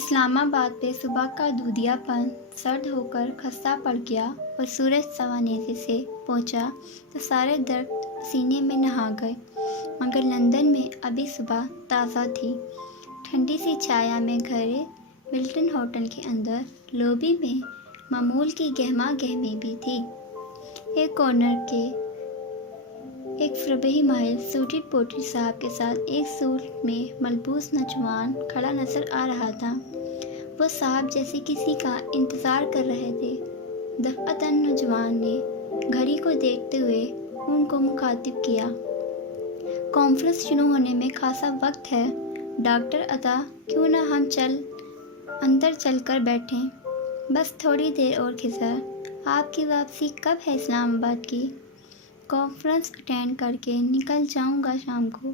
اسلام آباد پہ صبح کا دودھیا پن سرد ہو کر خستہ پڑ گیا اور سورج سوانیزی سے پہنچا تو سارے درخت سینے میں نہا گئے، مگر لندن میں ابھی صبح تازہ تھی۔ ٹھنڈی سی چھایا میں گھرے ملٹن ہوٹل کے اندر لوبی میں معمول کی گہما گہمی بھی تھی۔ ایک کارنر کے ایک فربہی ماہر سوٹڈ پوٹری صاحب کے ساتھ ایک سوٹ میں ملبوس نوجوان کھڑا نظر آ رہا تھا۔ وہ صاحب جیسے کسی کا انتظار کر رہے تھے۔ دفعتاً نوجوان نے گھڑی کو دیکھتے ہوئے ان کو مخاطب کیا۔ کانفرنس شروع ہونے میں خاصا وقت ہے ڈاکٹر عطا، کیوں نہ ہم اندر چل کر بیٹھیں؟ بس تھوڑی دیر اور خضر، آپ کی واپسی کب ہے اسلام آباد کی؟ کانفرنس اٹینڈ کر کے نکل جاؤں گا شام کو۔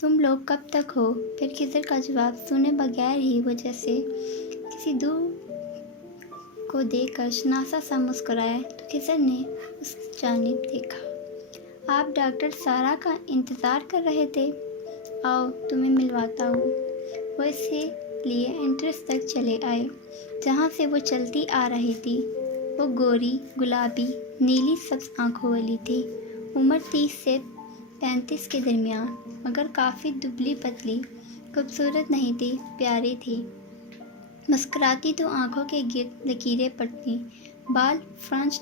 تم لوگ کب تک ہو؟ پھر خضر کا جواب سنے بغیر ہی وہ جیسے کسی دور کو دیکھ کر شناسا سا مسکرایا تو خضر نے اس جانب دیکھا۔ آپ ڈاکٹر سارا کا انتظار کر رہے تھے؟ آؤ تمہیں ملواتا ہوں۔ وہ اسی لیے انٹرس تک چلے آئے جہاں سے وہ چلتی آ رہی تھی۔ وہ گوری، گلابی، نیلی سبز آنکھوں والی تھی۔ عمر 30 سے 35 کے درمیان، مگر کافی دبلی پتلی، خوبصورت نہیں تھی، پیاری تھی۔ مسکراتی تو آنکھوں کے گرد لکیریں پڑتی۔ بال فرنچ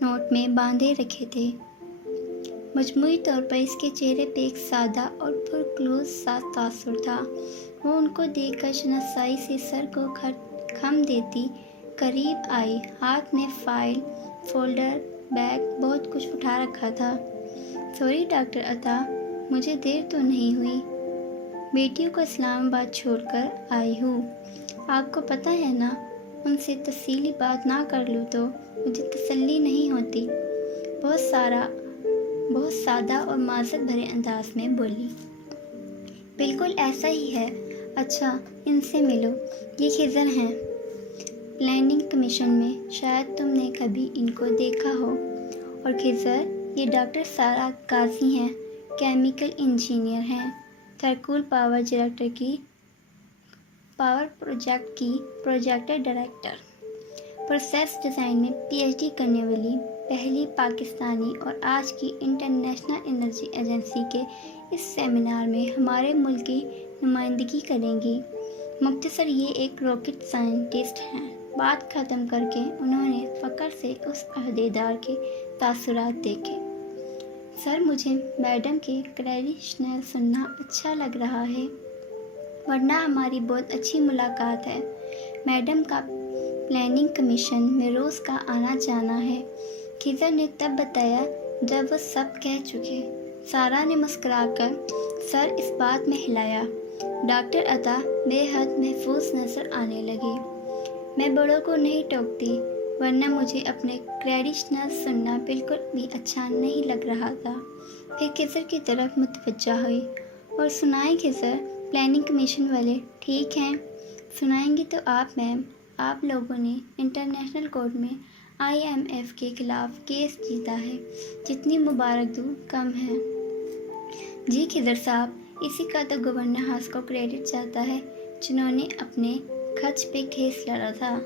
نوٹ میں باندھے رکھے تھے۔ مجموعی طور پر اس کے چہرے پہ ایک سادہ اور پرخلوص سا تاثر تھا۔ وہ ان کو دیکھ کر شناسائی سے سر کو خم دیتی قریب آئی۔ ہاتھ میں فائل، فولڈر، بیگ، بہت کچھ اٹھا رکھا تھا۔ سوری ڈاکٹر عطا، مجھے دیر تو نہیں ہوئی؟ بیٹیوں کو اسلام آباد چھوڑ کر آئی ہوں۔ آپ کو پتہ ہے نا، ان سے تفصیلی بات نہ کر لوں تو مجھے تسلی نہیں ہوتی۔ بہت سادہ اور معذرت بھرے انداز میں بولی۔ بالکل ایسا ہی ہے۔ اچھا، ان سے ملو، یہ خضر ہیں، پلاننگ کمیشن میں، شاید تم نے کبھی ان کو دیکھا ہو۔ اور خضر، یہ ڈاکٹر سارا قاضی ہیں، کیمیکل انجینئر ہیں، تھرکول پاور پروجیکٹ کی پروجیکٹ ڈائریکٹر، پروسیس ڈیزائن میں پی ایچ ڈی کرنے والی پہلی پاکستانی، اور آج کی انٹرنیشنل انرجی ایجنسی کے اس سیمینار میں ہمارے ملک کی نمائندگی کریں گی۔ مختصر یہ ایک راکٹ سائنٹسٹ ہیں۔ بات ختم کر کے انہوں نے فخر سے اس عہدیدار کے تاثرات دیکھے۔ سر، مجھے میڈم کے کریڈینشیل سننا اچھا لگ رہا ہے، ورنہ ہماری بہت اچھی ملاقات ہے۔ میڈم کا پلاننگ کمیشن میں روز کا آنا جانا ہے، خضر نے تب بتایا جب وہ سب کہہ چکے۔ سارا نے مسکرا کر سر اس بات میں ہلایا۔ ڈاکٹر عطا بے حد محفوظ نظر آنے لگے۔ میں بڑوں کو نہیں ٹوکتی، ورنہ مجھے اپنے کریڈینشیل سننا بالکل بھی اچھا نہیں لگ رہا تھا۔ پھر خضر کی طرف متوجہ ہوئی۔ اور سنائیں خضر، پلاننگ کمیشن والے ٹھیک ہیں؟ سنائیں گی تو آپ میم، آپ لوگوں نے انٹرنیشنل کورٹ میں آئی ایم ایف کے خلاف کیس جیتا ہے، جتنی مبارک دوں کم ہے۔ جی خضر صاحب، اسی کا تو گورنر ہاؤس کو کریڈٹ جاتا ہے، جنہوں نے اپنے خرچ پہ کیس لڑا تھا۔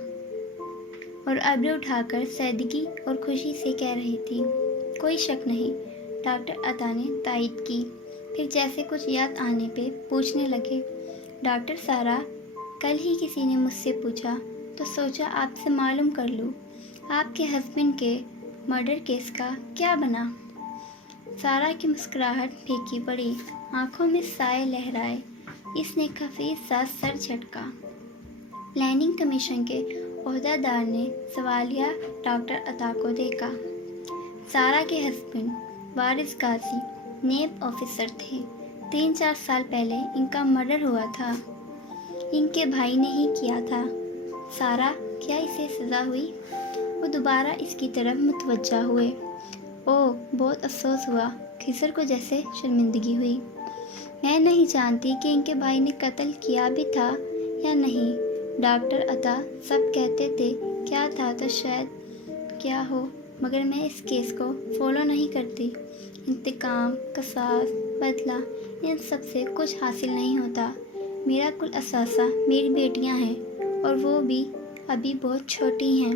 اور ابرو اٹھا کر سادگی اور خوشی سے کہہ رہی تھی۔ کوئی شک نہیں، ڈاکٹر عطا نے تائید کی۔ پھر جیسے کچھ یاد آنے پہ پوچھنے لگے، ڈاکٹر سارا، کل ہی کسی نے مجھ سے پوچھا تو سوچا آپ سے معلوم کر لوں، آپ کے ہسبینڈ کے مرڈر کیس کا کیا بنا؟ سارا کی مسکراہٹ پھیکی پڑی، آنکھوں میں سائے لہرائے۔ اس نے خفیف سا سر جھٹکا۔ پلاننگ کمیشن کے عہدیدار نے سوالیہ ڈاکٹر عطا کو دیکھا۔ سارا کے ہسبینڈ وارث غازی نیب آفیسر تھے۔ 3-4 سال پہلے ان کا مرڈر ہوا تھا۔ ان کے بھائی نے ہی کیا تھا۔ سارا، کیا اسے سزا ہوئی؟ وہ دوبارہ اس کی طرف متوجہ ہوئے۔ اوہ، بہت افسوس ہوا۔ خضر کو جیسے شرمندگی ہوئی۔ میں نہیں جانتی کہ ان کے بھائی نے قتل کیا بھی تھا یا نہیں۔ ڈاکٹر عطا سب کہتے تھے کیا تھا تو شاید کیا ہو، مگر میں اس کیس کو فالو نہیں کرتی۔ انتقام، قصاص، بدلہ، ان سب سے کچھ حاصل نہیں ہوتا۔ میرا کل اثاثہ میری بیٹیاں ہیں اور وہ بھی ابھی بہت چھوٹی ہیں،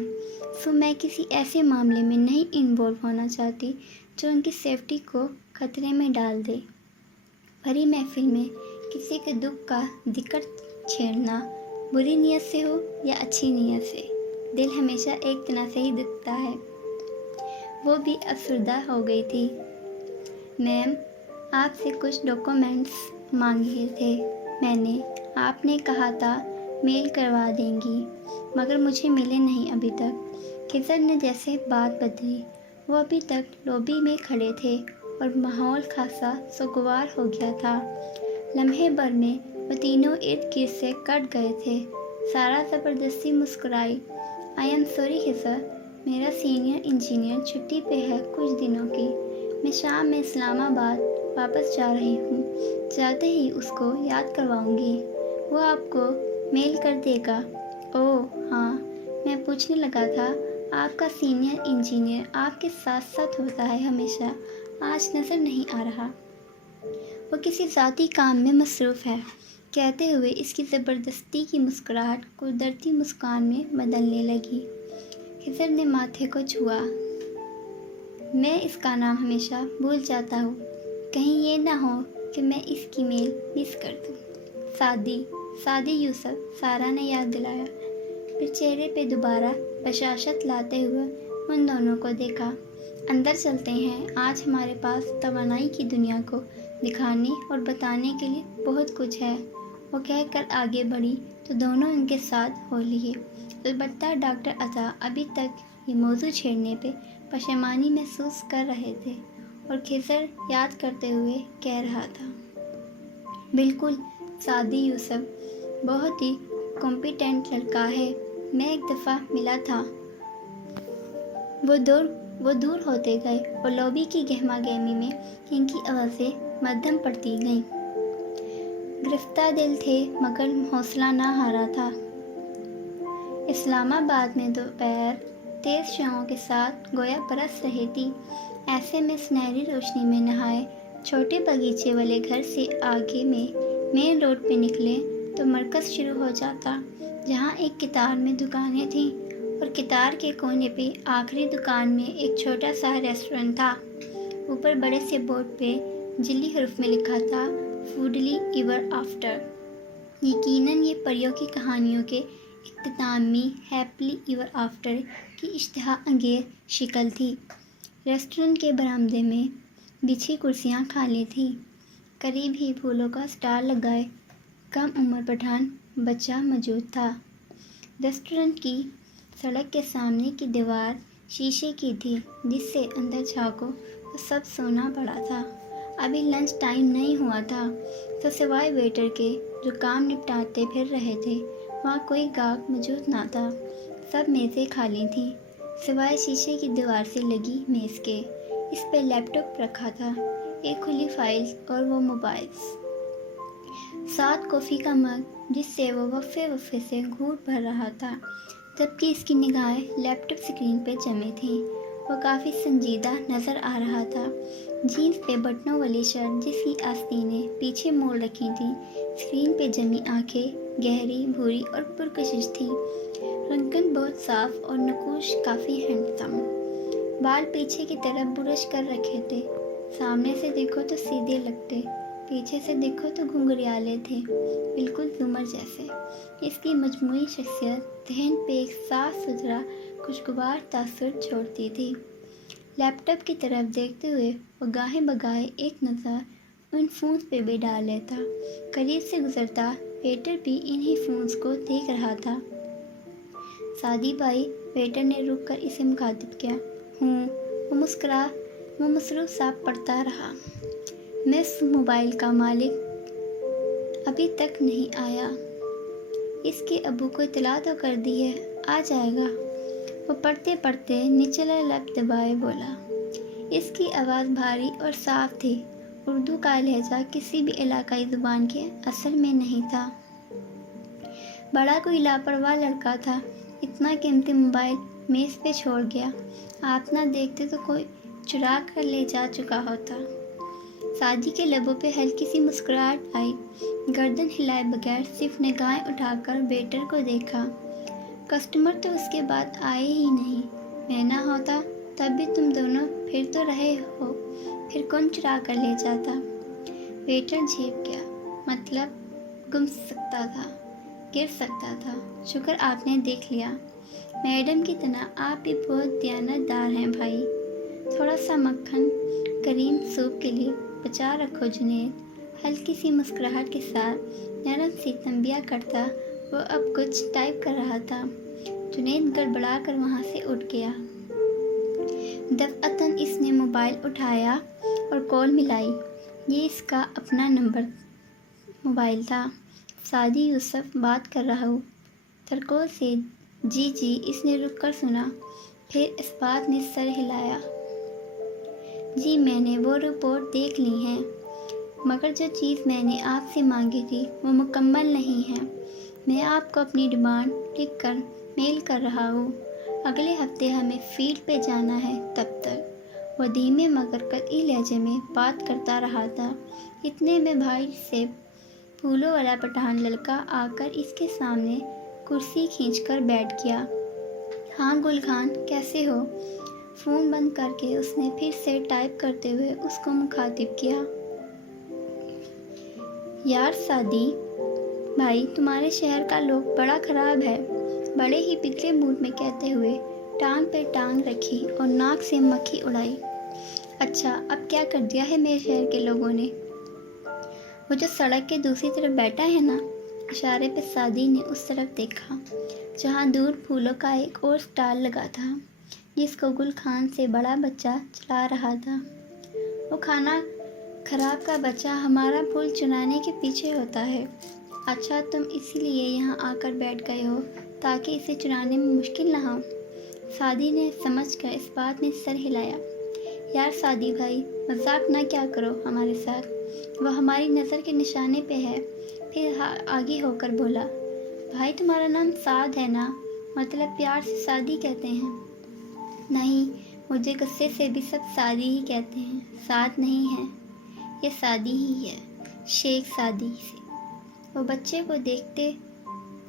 سو میں کسی ایسے معاملے میں نہیں انوالو ہونا چاہتی جو ان کی سیفٹی کو خطرے میں ڈال دے۔ بھری محفل میں کسی کے دکھ کا ذکر چھیڑنا، بری نیت سے ہو یا اچھی نیت سے، دل ہمیشہ ایک طرح سے ہی دکھتا ہے۔ وہ بھی افسردہ ہو گئی تھی۔ میم، آپ سے کچھ ڈاکومنٹس مانگے تھے میں نے، آپ نے کہا تھا میل کروا دیں گی، مگر مجھے ملے نہیں ابھی تک۔ خضر نے جیسے بات بدلی، وہ ابھی تک لابی میں کھڑے تھے اور ماحول خاصا سوگوار ہو گیا تھا۔ لمحے بھر میں وہ تینوں ارد گرد سے کٹ گئے تھے۔ سارا زبردستی مسکرائی۔ آئی ایم سوری خضر، میرا سینئر انجینئر چھٹی پہ ہے کچھ دنوں کی، میں شام میں اسلام آباد واپس جا رہی ہوں، جاتے ہی اس کو یاد کرواؤں گی، وہ آپ کو میل کر دے گا۔ اوہ ہاں، میں پوچھنے لگا تھا، آپ کا سینئر انجینئر آپ کے ساتھ ساتھ ہوتا ہے ہمیشہ، آج نظر نہیں آ رہا۔ وہ کسی ذاتی کام میں مصروف ہے، کہتے ہوئے اس کی زبردستی کی مسکراہٹ قدرتی مسکان میں بدلنے لگی۔ خضر نے ماتھے کو چھوا۔ میں اس کا نام ہمیشہ بھول جاتا ہوں، کہیں یہ نہ ہو کہ میں اس کی میل مس کر دوں۔ سعدی یوسف، سارا نے یاد دلایا، پھر چہرے پہ دوبارہ بشاشت لاتے ہوئے ان دونوں کو دیکھا۔ اندر چلتے ہیں، آج ہمارے پاس توانائی کی دنیا کو دکھانے اور بتانے کے لیے بہت کچھ ہے، وہ کہہ کر آگے بڑھی تو دونوں ان کے ساتھ ہو لیے۔ البتہ ڈاکٹر عطا ابھی تک یہ موضوع چھیڑنے پہ پشیمانی محسوس کر رہے تھے اور خضر یاد کرتے ہوئے کہہ رہا تھا، بالکل، سعدی یوسف بہت ہی کمپیٹنٹ لڑکا ہے، میں ایک دفعہ ملا تھا۔ وہ دور ہوتے گئے اور لابی کی گہما گہمی میں ان کی آوازیں مدھم پڑتی گئیں۔ گرفتہ دل تھے مگر حوصلہ نہ ہارا تھا۔ اسلام آباد میں دوپہر تیز شعاعوں کے ساتھ گویا برس رہی تھی۔ ایسے میں سنہری روشنی میں نہائے چھوٹے باغیچے والے گھر سے آگے میں مین روڈ پہ نکلے تو مرکز شروع ہو جاتا، جہاں ایک قطار میں دکانیں تھیں اور قطار کے کونے پہ آخری دکان میں ایک چھوٹا سا ریسٹورنٹ تھا۔ اوپر بڑے سے بورڈ پہ جلی حروف میں لکھا تھا، فوڈلی ایور آفٹر۔ یقیناً یہ پریوں کی کہانیوں کے اختتامی ہیپلی ایور آفٹر کی اشتہا انگیز شکل تھی۔ ریسٹورنٹ کے برآمدے میں بچھی کرسیاں خالی تھیں۔ قریب ہی پھولوں کا اسٹال لگائے کم عمر پٹھان بچہ موجود تھا۔ ریسٹورنٹ کی سڑک کے سامنے کی دیوار شیشے کی تھی، جس سے اندر جھانکو تو سب سونا پڑا تھا۔ ابھی لنچ ٹائم نہیں ہوا تھا، تو سوائے ویٹر کے جو کام نپٹاتے پھر رہے تھے، وہاں کوئی گاہک موجود نہ تھا۔ سب میزیں خالی تھیں، سوائے شیشے کی دیوار سے لگی میز کے۔ اس پہ لیپ ٹاپ رکھا تھا، ایک کھلی فائلز اور وہ موبائلز، ساتھ کافی کا مگ جس سے وہ وقفے سے گھونٹ بھر رہا تھا، جبکہ اس کی نگاہیں لیپ ٹاپ اسکرین پہ جمی تھیں۔ وہ کافی سنجیدہ نظر آ رہا تھا۔ جینز پہ بٹنوں والی شرٹ جس کی آستینیں پیچھے موڑ رکھی تھیں، اسکرین پہ جمی آنکھیں گہری بھوری اور پرکشش تھیں۔ رنگن بہت صاف اور نقوش کافی ہینڈسم۔ بال پیچھے کی طرف برش کر رکھے تھے، سامنے سے دیکھو تو سیدھے لگتے، پیچھے سے دیکھو تو گھنگریالے تھے، بالکل زمر جیسے۔ اس کی مجموعی شخصیت ذہن پہ ایک صاف ستھرا خوشگوار تاثر چھوڑتی تھی۔ لیپ ٹاپ کی طرف دیکھتے ہوئے وہ گاہے بگاہے ایک نظر ان فونز پہ بھی ڈال لیتا۔ قریب سے گزرتا ویٹر بھی انہی فونز کو دیکھ رہا تھا۔ سعدی بھائی، ویٹر نے رک کر اسے مخاطب کیا۔ ہوں، وہ مصروف سا پڑھتا رہا۔ مس موبائل کا مالک ابھی تک نہیں آیا، اس کے ابو کو اطلاع تو کر دی ہے، آ جائے گا۔ وہ پڑھتے پڑھتے نچلا لب دبائے بولا۔ اس کی آواز بھاری اور صاف تھی۔ اردو کا لہجہ کسی بھی علاقائی زبان کے اثر میں نہیں تھا۔ بڑا کوئی لاپرواہ لڑکا تھا، اتنا قیمتی موبائل میز پہ چھوڑ گیا، آپ نہ دیکھتے تو کوئی چرا کر لے جا چکا ہوتا۔ سعدی کے لبوں پہ ہلکی سی مسکراہٹ آئی، گردن ہلائے بغیر صرف نگاہیں اٹھا کر ویٹر کو دیکھا۔ کسٹمر تو اس کے بعد آئے ہی نہیں، میں نہ ہوتا تب بھی تم دونوں پھر تو رہے ہو، پھر کون چرا کر لے جاتا؟ ویٹر جھیپ گیا، مطلب گم سکتا تھا، گر سکتا تھا۔ شکر آپ نے دیکھ لیا، میڈم کی طرح آپ بھی بہت دیانت دار ہیں بھائی۔ تھوڑا سا مکھن کریم سوپ کے لیے بچا رکھو جنید۔ ہلکی سی مسکراہٹ کے ساتھ نرم سی تنبیہ کرتا وہ اب کچھ ٹائپ کر رہا تھا۔ جنید گڑبڑا کر وہاں سے اٹھ گیا۔ دفعتاً اس نے موبائل اٹھایا اور کال ملائی۔ یہ اس کا اپنا موبائل تھا۔ سعدی یوسف بات کر رہا ہوں۔ ترکول سے جی اس نے رک کر سنا، پھر اس بات نے سر ہلایا۔ جی میں نے وہ رپورٹ دیکھ لی ہے، مگر جو چیز میں نے آپ سے مانگی تھی وہ مکمل نہیں ہے۔ میں آپ کو اپنی ڈیمانڈ لکھ کر میل کر رہا ہوں۔ اگلے ہفتے ہمیں فیلڈ پہ جانا ہے، تب تک۔ وہ دھیمے مگر قطعی لہجے میں بات کرتا رہا تھا۔ اتنے میں بھائی سے پھولوں والا پٹھان لڑکا آ کر اس کے سامنے کرسی کھینچ کر بیٹھ گیا۔ ہاں گل خان، کیسے ہو؟ فون بند کر کے اس نے پھر سے ٹائپ کرتے ہوئے اس کو مخاطب کیا۔ یار سعدی بھائی، تمہارے شہر کا لوگ بڑا خراب ہے، بڑے ہی بگڑے موڈ میں کہتے ہوئے ٹانگ پہ ٹانگ رکھی اور ناک سے مکھی اڑائی۔ اچھا، اب کیا کر دیا ہے میرے شہر کے لوگوں نے؟ وہ جو سڑک کے دوسری طرف بیٹھا ہے نا؟ اشارے پہ سعدی نے اس طرف دیکھا جہاں دور پھولوں کا ایک اور سٹال لگا تھا، جس کو گل خان سے بڑا بچہ چلا رہا تھا۔ وہ کھانا خراب کا بچہ ہمارا پھول چرانے کے پیچھے ہوتا ہے۔ اچھا، تم اسی لیے یہاں آ کر بیٹھ گئے ہو تاکہ اسے چرانے میں مشکل نہ ہو؟ سعدی نے سمجھ کر اس بات میں سر ہلایا۔ یار سعدی بھائی، مذاق نہ کیا کرو ہمارے ساتھ، وہ ہماری نظر کے نشانے پہ ہے۔ پھر آگے ہو کر بولا، بھائی تمہارا نام سعد ہے نا؟ مطلب پیار سے سعدی کہتے ہیں؟ نہیں، مجھے غصے سے بھی سب سعدی ہی کہتے ہیں۔ سعد نہیں ہے، یہ سعدی ہی ہے، شیخ سعدی سے۔ وہ بچے کو دیکھتے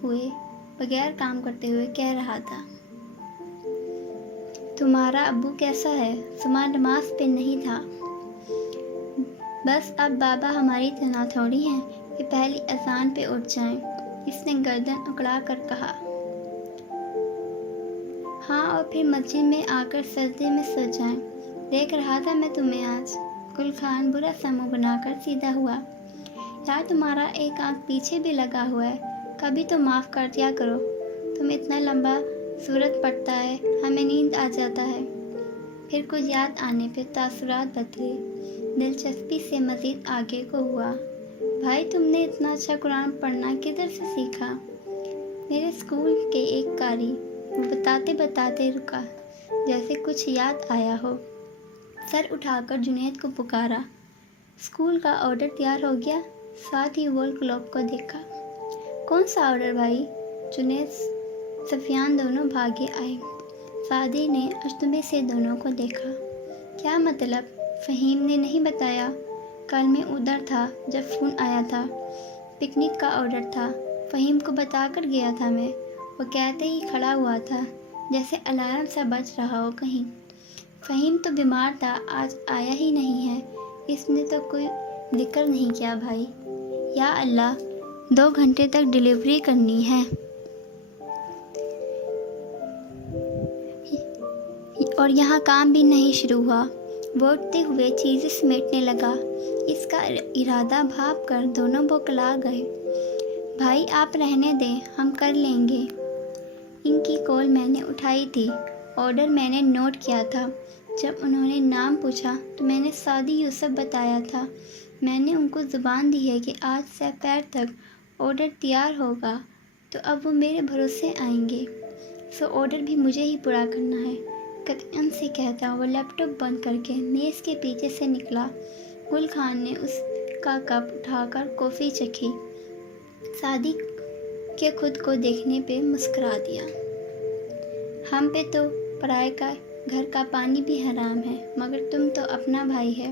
ہوئے بغیر کام کرتے ہوئے کہہ رہا تھا۔ تمہارا ابو کیسا ہے؟ صبح نماز پہ نہیں تھا؟ بس اب بابا ہماری طرح تھوڑی ہیں کہ پہلی اذان پہ اٹھ جائیں، اس نے گردن اکڑا کر کہا۔ ہاں، اور پھر مسجد میں آ کر سجدے میں سو جائیں۔ دیکھ رہا تھا میں تمہیں آج۔ گل خان برا سا منہ بنا کر سیدھا ہوا۔ یار تمہارا ایک آنکھ پیچھے بھی لگا ہوا ہے، کبھی تو معاف کر دیا کرو۔ تم اتنا لمبا صورت پڑتا ہے، ہمیں نیند آ جاتا ہے۔ پھر کچھ یاد آنے پہ تاثرات بدلے۔ دلچسپی سے مزید آگے کو ہوا۔ بھائی تم نے اتنا اچھا قرآن پڑھنا کدھر سے سیکھا؟ میرے اسکول کے ایک قاری، وہ بتاتے بتاتے رکا جیسے کچھ یاد آیا ہو۔ سر اٹھا کر جنید کو پکارا۔ اسکول کا آرڈر تیار ہو گیا؟ ساتھ ہی وال کلاک کو دیکھا۔ کون سا آرڈر بھائی؟ جنید سفیان دونوں بھاگے آئے۔ سعدی نے اجنبی سے دونوں کو دیکھا۔ کیا مطلب؟ فہیم نے نہیں بتایا؟ کل میں ادھر تھا جب فون آیا تھا، پکنک کا آرڈر تھا، فہیم کو بتا کر گیا تھا میں۔ وہ کہتے ہی کھڑا ہوا تھا جیسے الارم سا بج رہا ہو کہیں۔ فہیم تو بیمار تھا، آج آیا ہی نہیں ہے۔ اس نے تو کوئی ذکر نہیں کیا بھائی۔ یا اللہ، 2 گھنٹے تک ڈیلیوری کرنی ہے اور یہاں کام بھی نہیں شروع ہوا۔ بولتے ہوئے چیزیں سمیٹنے لگا۔ اس کا ارادہ بھاپ کر دونوں بوکلا گئے۔ بھائی آپ رہنے دیں، ہم کر لیں گے۔ ان کی کال میں نے اٹھائی تھی، آرڈر میں نے نوٹ کیا تھا۔ جب انہوں نے نام پوچھا تو میں نے سعدی یوسف بتایا تھا۔ میں نے ان کو زبان دی ہے کہ آج سے پیر تک آرڈر تیار ہوگا، تو اب وہ میرے بھروسے آئیں گے، سو آرڈر بھی مجھے ہی پورا کرنا ہے، قطعاً سے کہتا وہ لیپ ٹاپ بند کر کے میز کے پیچھے سے نکلا۔ گل خان نے اس کا کپ اٹھا کر کافی چکھی۔ سعدی کے خود کو دیکھنے پہ مسکرا دیا۔ ہم پہ تو پرائے کا گھر کا پانی بھی حرام ہے، مگر تم تو اپنا بھائی ہے،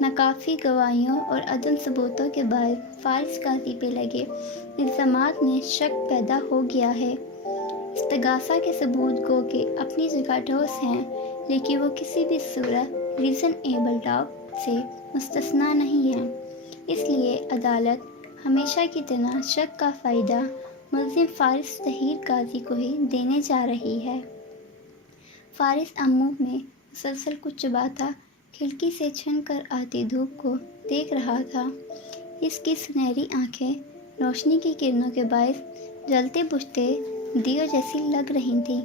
ناکافی گواہیوں اور عدم ثبوتوں کے باعث فارس قاضی پہ لگے الزامات میں شک پیدا ہو گیا ہے۔ استغاثہ کے ثبوت گو کہ اپنی جگہ ٹھوس ہیں، لیکن وہ کسی بھی صورت ریزنیبل ڈاؤٹ سے مستثنیٰ نہیں ہیں۔ اس لیے عدالت ہمیشہ کی طرح شک کا فائدہ ملزم فارس طاہر قاضی کو ہی دینے جا رہی ہے۔ فارس امو میں مسلسل کچھ چباتا کھڑکی سے چھن کر آتی دھوپ کو دیکھ رہا تھا۔ اس کی سنہری آنکھیں روشنی کی کرنوں کے باعث جلتے بجھتے دیوں جیسی لگ رہی تھیں۔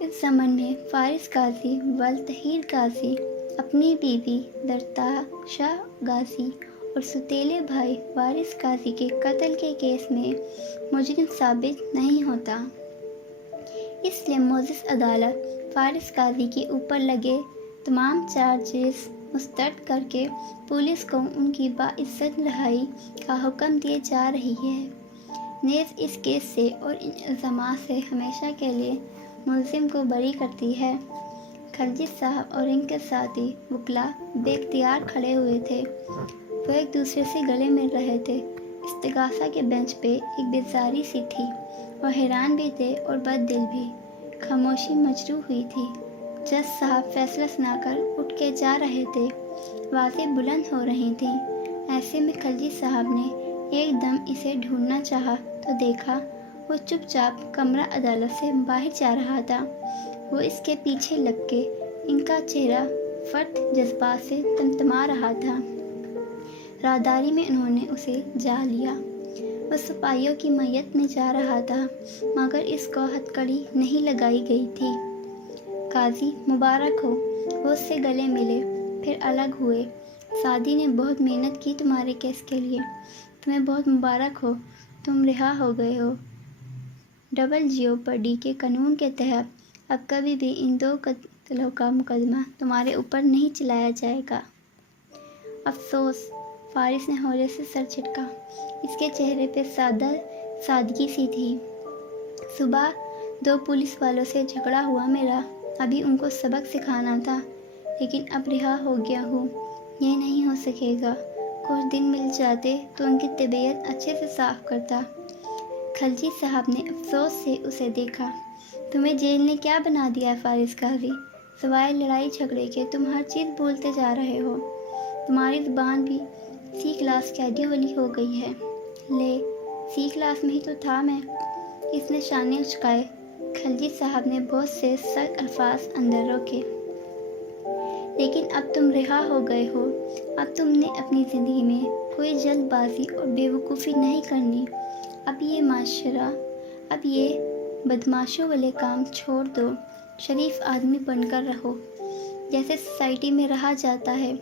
اس زمن میں فارس قاضی والطاہر قاضی اپنی بیوی درتاشا قاضی اور سوتیلے بھائی وارث قاضی کے قتل کے کیس میں مجرم ثابت نہیں ہوتا۔ اس لیے معزز عدالت فارس قاضی کے اوپر لگے تمام چارجز مسترد کر کے پولیس کو ان کی باعزت رہائی کا حکم دیے جا رہی ہے۔ نیز اس کیس سے اور ان الزامات سے ہمیشہ کے لیے ملزم کو بری کرتی ہے۔ خلجی صاحب اور ان کے ساتھی وکلاء بے اختیار کھڑے ہوئے تھے۔ وہ ایک دوسرے سے گلے مل رہے تھے۔ استغاثہ کے بینچ پہ ایک بیزاری سی تھی۔ وہ حیران بھی تھے اور بد دل بھی۔ خاموشی مجروح ہوئی تھی۔ جج صاحب فیصلہ سنا کر اٹھ کے جا رہے تھے۔ آوازیں بلند ہو رہی تھیں۔ ایسے میں خلجی صاحب نے ایک دم اسے ڈھونڈنا چاہا تو دیکھا وہ چپ چاپ کمرہ عدالت سے باہر جا رہا تھا۔ وہ اس کے پیچھے لگ کے ان کا چہرہ فرط جذبات سے تمتما رہا تھا۔ راہداری میں انہوں نے اسے جا لیا۔ وہ سپاہیوں کی معیت میں جا رہا تھا، مگر اس کو ہتھکڑی نہیں لگائی گئی تھی۔ قاضی مبارک ہو۔ وہ اس سے گلے ملے، پھر الگ ہوئے۔ سعدی نے بہت محنت کی تمہارے کیس کے لیے۔ تمہیں بہت مبارک ہو، تم رہا ہو گئے ہو۔ ڈبل جیوپرڈی کے قانون کے تحت اب کبھی بھی ان 2 قتلوں کا مقدمہ تمہارے اوپر نہیں چلایا جائے گا۔ افسوس، فارس نے ہولے سے سر جھٹکا۔ اس کے چہرے پہ سادگی سی تھی۔ صبح 2 پولیس والوں سے جھگڑا ہوا میرا، ابھی ان کو سبق سکھانا تھا، لیکن اب رہا ہو گیا ہوں۔ یہ نہیں ہو سکے گا۔ کچھ دن مل جاتے تو ان کی طبیعت اچھے سے صاف کرتا۔ خلجی صاحب نے افسوس سے اسے دیکھا۔ تمہیں جیل نے کیا بنا دیا ہے فارس قاضی؟ سوائے لڑائی جھگڑے کے تم ہر چیز بھولتے جا رہے ہو۔ تمہاری زبان بھی سی کلاس قیدی والی ہو گئی ہے۔ لے، سی کلاس میں ہی تو تھا میں۔ اس نے شانے اچکائے۔ خلجی صاحب نے بہت سے سخت الفاظ اندر روکے۔ لیکن اب تم رہا ہو گئے ہو۔ اب تم نے اپنی زندگی میں کوئی جلد بازی اور بے وقوفی نہیں کرنی۔ اب یہ معاشرہ، اب یہ بدمعاشوں والے کام چھوڑ دو۔ شریف آدمی بن کر رہو، جیسے سوسائٹی میں رہا جاتا ہے۔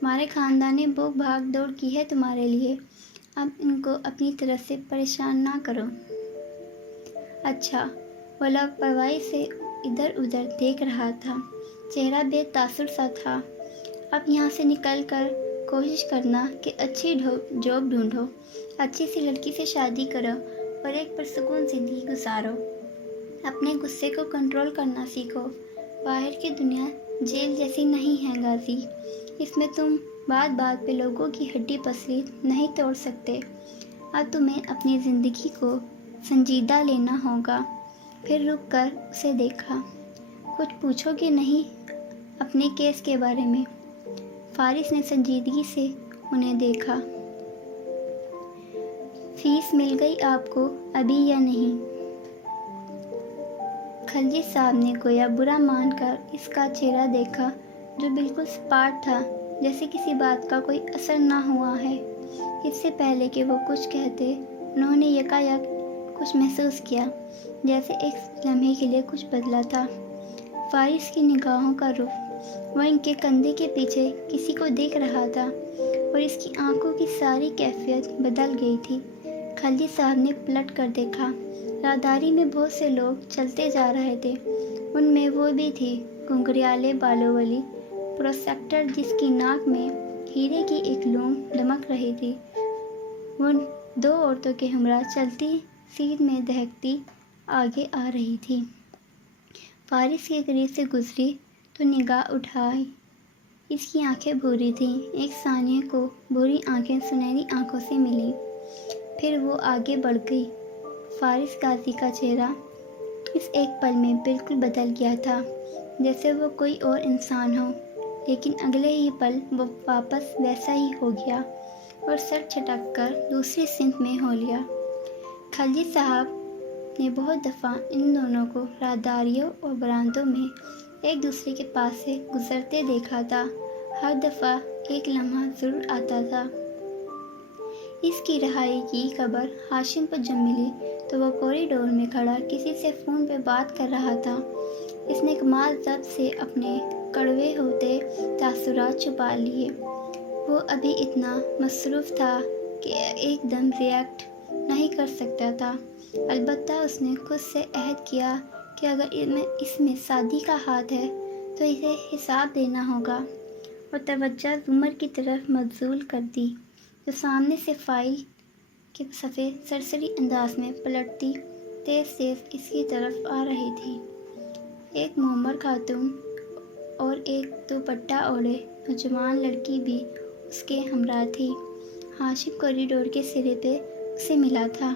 تمہارے خاندان نے بہت بھاگ دوڑ کی ہے تمہارے لیے، اب ان کو اپنی طرف سے پریشان نہ کرو۔ اچھا، وہ لاپرواہی سے ادھر ادھر دیکھ رہا تھا، چہرہ بے تاثر سا تھا۔ اب یہاں سے نکل کر کوشش کرنا کہ اچھی جاب ڈھونڈو، اچھی سی لڑکی سے شادی کرو اور ایک پرسکون زندگی گزارو۔ اپنے غصے کو کنٹرول کرنا سیکھو۔ باہر کی دنیا جیل جیسی نہیں ہے غازی، اس میں تم بات بات پہ لوگوں کی ہڈی پسلی نہیں توڑ سکتے۔ اب تمہیں اپنی زندگی کو سنجیدہ لینا ہوگا۔ پھر رک کر اسے دیکھا۔ کچھ پوچھو گے نہیں اپنے کیس کے بارے میں؟ فارس نے سنجیدگی سے انہیں دیکھا۔ فیس مل گئی آپ کو ابھی یا نہیں؟ خلجی صاحب نے گویا برا مان کر اس کا چہرہ دیکھا، جو بالکل سپاٹ تھا، جیسے کسی بات کا کوئی اثر نہ ہوا ہے۔ اس سے پہلے کہ وہ کچھ کہتے، انہوں نے یکایک کچھ محسوس کیا، جیسے ایک لمحے کے لیے کچھ بدلا تھا۔ فارس کی نگاہوں کا رخ، وہ ان کے کندھے کے پیچھے کسی کو دیکھ رہا تھا، اور اس کی آنکھوں کی ساری کیفیت بدل گئی تھی۔ خلجی صاحب نے پلٹ کر دیکھا۔ راہداری میں بہت سے لوگ چلتے جا رہے تھے، ان میں وہ بھی تھی، گھنگریالے بالوں والی پروسیکٹر جس کی ناک میں ہیرے کی ایک لوم دمک رہی تھی۔ وہ 2 عورتوں کے ہمراہ چلتی سیدھ میں دہکتی آگے آ رہی تھی۔ فارس کے قریب سے گزری تو نگاہ اٹھائی اس کی آنکھیں بھوری تھیں۔ ایک ثانیہ کو بھوری آنکھیں سنہری آنکھوں سے ملی، پھر وہ آگے بڑھ گئی۔ فارس غازی کا چہرہ اس ایک پل میں بالکل بدل گیا تھا، جیسے وہ کوئی اور انسان ہو، لیکن اگلے ہی پل وہ واپس ویسا ہی ہو گیا اور سر چھٹک کر دوسری سمت میں ہو لیا۔ خلجی صاحب نے بہت دفعہ ان دونوں کو راہداریوں اور برآمدوں میں ایک دوسرے کے پاس سے گزرتے دیکھا تھا۔ ہر دفعہ ایک لمحہ ضرور آتا تھا۔ اس کی رہائی کی خبر ہاشم کو جب ملی تو وہ کوریڈور میں کھڑا کسی سے فون پہ بات کر رہا تھا۔ اس نے کمال ضبط سے اپنے کڑوے ہوتے تاثرات چھپا لیے۔ وہ ابھی اتنا مصروف تھا کہ ایک دم ریئیکٹ نہیں کر سکتا تھا۔ البتہ اس نے خود سے عہد کیا کہ اگر اس میں سعدی کا ہاتھ ہے تو اسے حساب دینا ہوگا، اور توجہ زمر کی طرف مبذول کر دی، جو سامنے سے فائل کے صفحے سرسری انداز میں پلٹتی تیز تیز اس کی طرف آ رہی تھی۔ ایک معمر خاتون اور ایک دوپٹہ اوڑھے نوجوان لڑکی بھی اس کے ہمراہ تھی۔ ہاشم کوریڈور کے سرے پہ اسے ملا تھا۔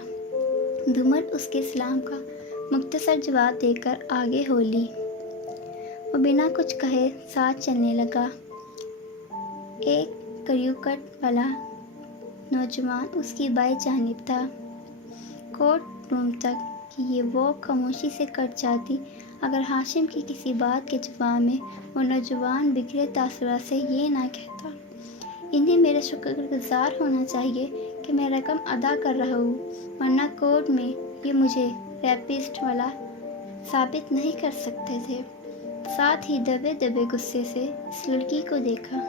زمر اس کے سلام کا مختصر جواب دے کر آگے ہو لی۔ وہ بنا کچھ کہے ساتھ چلنے لگا۔ ایک کریو کٹ والا نوجوان اس کی بائیں جانب تھا۔ کورٹ روم تک کی یہ واک خاموشی سے کٹ جاتی اگر ہاشم کی کسی بات کے جواب میں وہ نوجوان بکھرے تاثرات سے یہ نہ کہتا، انہیں میرا شکر گزار ہونا چاہیے کہ میں رقم ادا کر رہا ہوں، ورنہ کورٹ میں یہ مجھے ریپسٹ والا ثابت نہیں کر سکتے تھے۔ ساتھ ہی دبے دبے غصے سے اس لڑکی کو دیکھا۔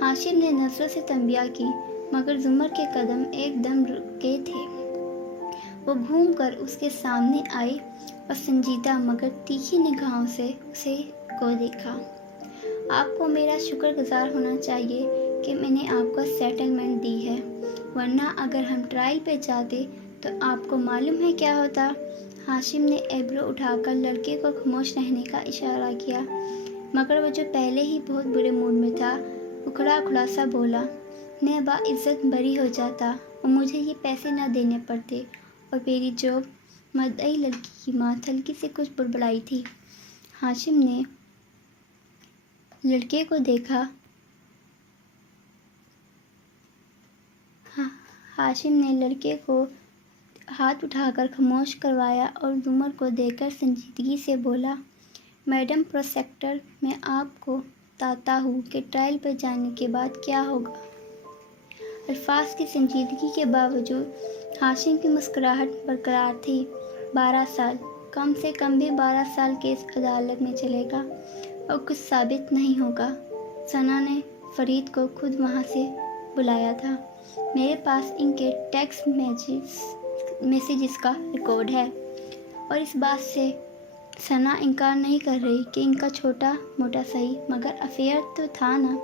ہاشم نے نظروں سے تنبیہ کی، مگر زمر کے قدم ایک دم رکے تھے۔ وہ گھوم کر اس کے سامنے آئی اور سنجیدہ مگر تیکھی نگاہوں سے اسے کو دیکھا۔ آپ کو میرا شکر گزار ہونا چاہیے کہ میں نے آپ کو سیٹلمنٹ دی ہے، ورنہ اگر ہم ٹرائل پہ جاتے تو آپ کو معلوم ہے کیا ہوتا۔ ہاشم نے ایبرو اٹھا کر لڑکے کو خاموش رہنے کا اشارہ کیا، مگر وہ جو پہلے ہی بہت برے موڈ میں تھا اکھڑا اکھڑا سا بولا، میں باعزت بری ہو جاتا اور مجھے یہ پیسے نہ دینے پڑتے، اور میری جاب۔ مدعی لڑکی کی ماں ہلکی سے کچھ بڑبڑائی تھی۔ ہاشم نے لڑکے کو دیکھا۔ ہاشم نے لڑکے کو ہاتھ اٹھا کر خاموش کروایا اور زمر کو دیکھ کر سنجیدگی سے بولا، میڈم پروسیکٹر، میں آپ کو بتاتا ہوں کہ ٹرائل پر جانے کے بعد کیا ہوگا۔ الفاظ کی سنجیدگی کے باوجود ہاشم کی مسکراہٹ برقرار تھی۔ 12 سال، کم سے کم بھی 12 سال کیس عدالت میں چلے گا اور کچھ ثابت نہیں ہوگا۔ ثنا نے فرید کو خود وہاں سے بلایا تھا۔ میرے پاس ان کے ٹیکسٹ میسیجز کا ریکارڈ ہے، اور اس بات سے ثنا انکار نہیں کر رہی کہ ان کا چھوٹا موٹا صحیح مگر افیئر تو تھا نا۔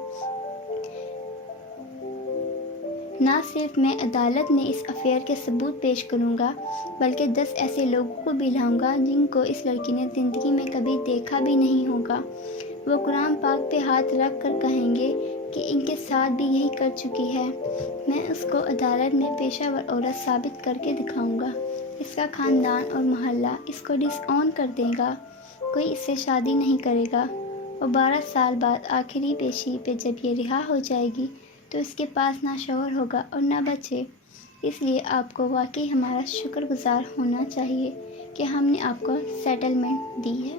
نہ صرف میں عدالت میں اس افیئر کے ثبوت پیش کروں گا، بلکہ 10 ایسے لوگوں کو بھی لاؤں گا جن کو اس لڑکی نے زندگی میں کبھی دیکھا بھی نہیں ہوگا۔ وہ قرآن پاک پہ ہاتھ رکھ کر کہیں گے کہ ان کے ساتھ بھی یہی کر چکی ہے۔ میں اس کو عدالت میں پیشہ ور عورت ثابت کر کے دکھاؤں گا۔ اس کا خاندان اور محلہ اس کو ڈس آن کر دے گا، کوئی اس سے شادی نہیں کرے گا، اور 12 سال بعد آخری پیشی پہ جب یہ رہا ہو جائے گی تو اس کے پاس نہ شوہر ہوگا اور نہ بچے۔ اس لیے آپ کو واقعی ہمارا شکر گزار ہونا چاہیے کہ ہم نے آپ کو سیٹلمنٹ دی ہے۔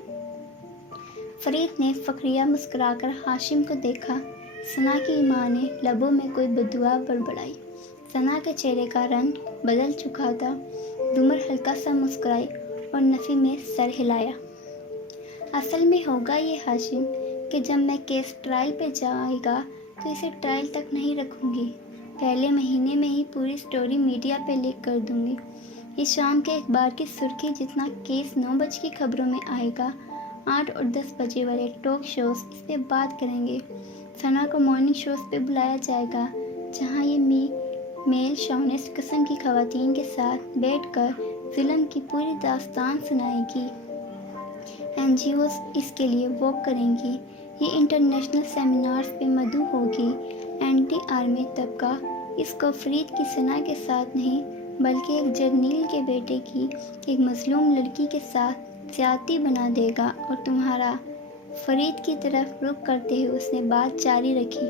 فرید نے فخریہ مسکرا کر ہاشم کو دیکھا۔ ثنا کی ماں نے لبوں میں کوئی بددعا بڑبڑائی۔ ثنا کے چہرے کا رنگ بدل چکا تھا۔ زمر ہلکا سا مسکرائی اور نفی میں سر ہلایا۔ اصل میں ہوگا یہ ہاشم کہ جب میں کیس ٹرائل پہ جائے گا تو اسے ٹرائل تک نہیں رکھوں گی، پہلے مہینے میں ہی پوری سٹوری میڈیا پہ لیک کر دوں گی۔ اس شام کے اخبار کی سرخی جتنا کیس 9 بجے کی خبروں میں آئے گا، 8 اور 10 بجے والے ٹاک شوز اس پہ بات کریں گے۔ ثنا کو مارننگ شوز پہ بلایا جائے گا، جہاں یہ میل شاونسٹ قسم کی خواتین کے ساتھ بیٹھ کر ظلم کی پوری داستان سنائے گی۔ NGOs اس کے لیے واک کریں گی۔ یہ انٹرنیشنل سیمینارز پہ مدعو ہوگی۔ اینٹی آرمی طبقہ اس کو فرید کی ثنا کے ساتھ نہیں بلکہ ایک جرنیل کے بیٹے کی ایک مظلوم لڑکی کے ساتھ زیادتی بنا دے گا اور تمہارا فرید کی طرف رخ کرتے ہوئے اس نے بات جاری رکھی۔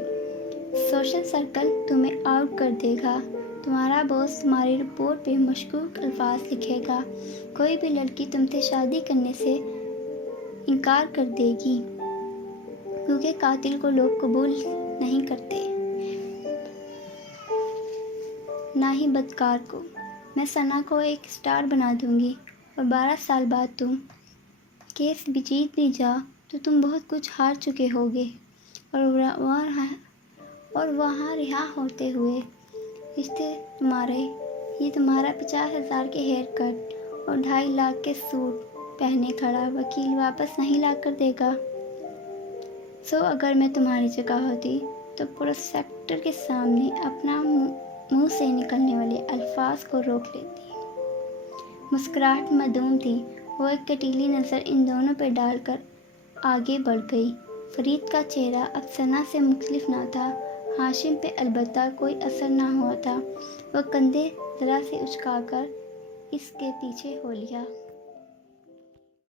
سوشل سرکل تمہیں آؤٹ کر دے گا، تمہارا باس تمہاری رپورٹ پہ مشکوک الفاظ لکھے گا، کوئی بھی لڑکی تم سے شادی کرنے سے انکار کر دے گی کیونکہ قاتل کو لوگ قبول نہیں کرتے، نہ ہی بدکار کو۔ میں ثنا کو ایک اسٹار بنا دوں گی اور 12 سال بعد تم کیس بھی جیت بھی جاؤ تو تم بہت کچھ ہار چکے ہوگے اور وہاں رہا ہوتے ہوئے رشتے یہ تمہارا 50,000 کے ہیئر کٹ اور 2.5 لاکھ کے سوٹ پہنے کھڑا وکیل واپس نہیں لا کر دے گا۔ اگر میں تمہاری جگہ ہوتی تو پروسیکٹر کے سامنے اپنا منہ سے نکلنے والے الفاظ کو روک لیتی۔ مسکراہٹ معدوم تھی، وہ ایک کٹیلی نظر ان دونوں پہ ڈال کر آگے بڑھ گئی۔ فرید کا چہرہ اب ثنا سے مختلف نہ تھا، ہاشم پہ البتہ کوئی اثر نہ ہوا تھا۔ وہ کندھے ذرا سے اچکا کر اس کے پیچھے ہو لیا۔